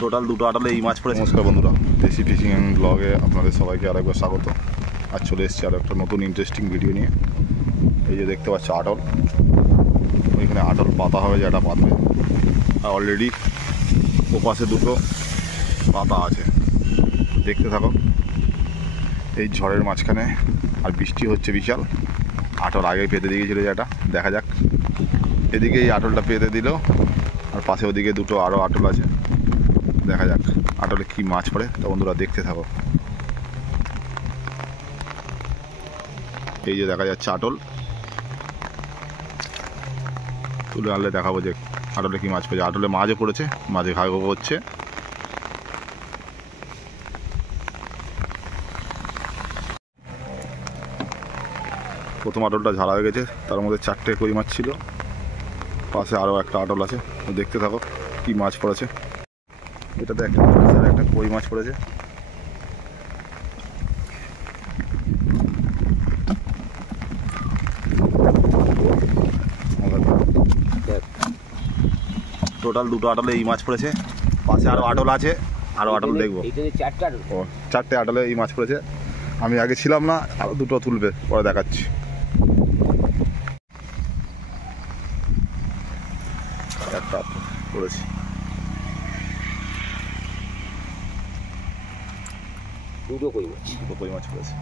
টোটাল দুটো আটলে এই মাছ পড়েছে। নমস্কার বন্ধুরা, দেশি ফিশিং ব্লগে আপনাদের সবাইকে আরেকবার স্বাগত। আজ চলে এসেছি আর একটা নতুন ইন্টারেস্টিং ভিডিও নিয়ে। এই যে দেখতে পাচ্ছ আটল, ওইখানে আটল পাতা হবে, যেটা পাতবে, আর অলরেডি ওপাশে দুটো পাতা আছে। দেখতে থাকো। এই ঝড়ের মাঝখানে আর বৃষ্টি হচ্ছে বিশাল, আটল আগেই পেতে দিয়েছিল, যেটা দেখা যাক। এদিকে এই আটলটা পেতে দিল, আর পাশে ওদিকে দুটো আরও আটল আছে। দেখা যাক আটলে কি মাছ পড়ে। তো বন্ধুরা দেখতে থাকো। এই যে দেখা যাচ্ছে আটল, তুলে আনলে দেখাবো যে আটলে কি মাছ পড়েছে। আটলে মাছও পড়েছে, মাঝে ভাগ হচ্ছে। প্রথম আটলটা ঝাড়া হয়ে গেছে, তার মধ্যে 4টে কই মাছ ছিল, পাশে আরও একটা আটল আছে। দেখতে থাকো কি মাছ পড়েছে। এটাতে একটা আর একটা কই মাছ পড়েছে। টোটাল দুটো আটলে এই মাছ পড়েছে, পাশে আরও আটল আছে, আরও আটল দেখবো। ও 4টে আটলে এই মাছ পড়েছে। আমি আগে ছিলাম না, আরও দুটো তুলবে, পরে দেখাচ্ছি। একটা পড়েছি, দুটো কই মাছ পড়েছে।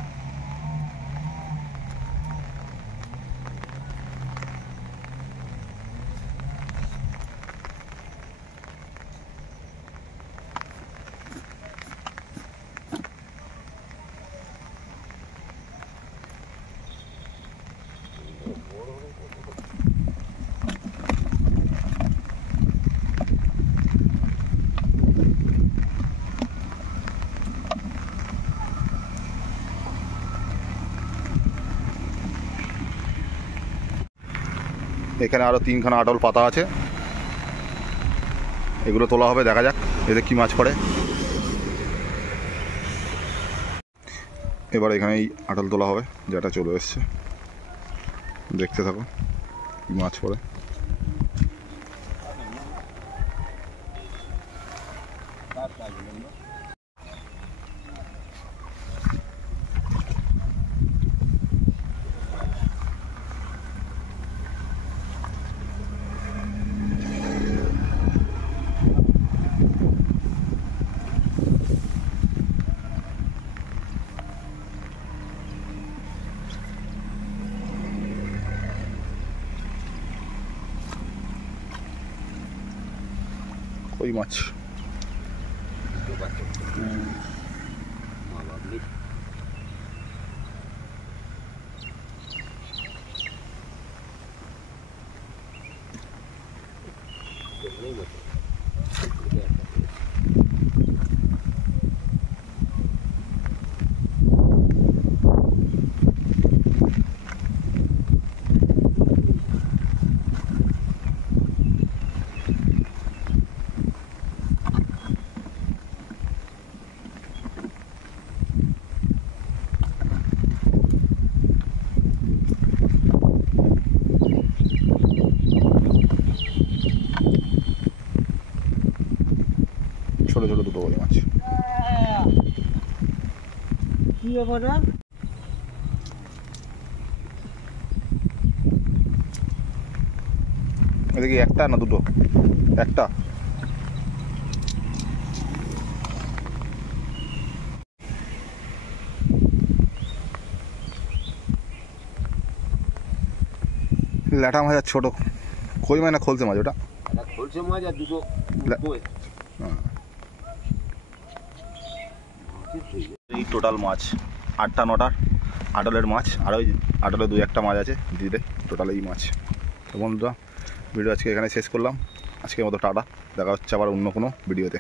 এখানে আরও 3খানা আটল পাতা আছে, এগুলো তোলা হবে। দেখা যাক এতে কি মাছ পড়ে। এবার এখানে এই আটল তোলা হবে, যেটা চলে এসছে। দেখতে থাকো কি মাছ পড়ে। কই মাছ ছোট ছোট দুটো কই মাছ। কি ব্যাপার? এদিকে একটা না দুটো? একটা। ল্যাটা মাছ আর ছোট কই মাছ না খোলসে মাছ? ওটা খোলসে মাছ আর দুটো এই টোটাল মাছ 8টা 9টা আটলের মাছ, আর ওই আটলে 2-1টা মাছ আছে দিলে, টোটাল এই মাছ। তো বন্ধুরা, ভিডিও আজকে এখানে শেষ করলাম। আজকের মতো টাটা, দেখা হচ্ছে আবার অন্য কোনো ভিডিওতে।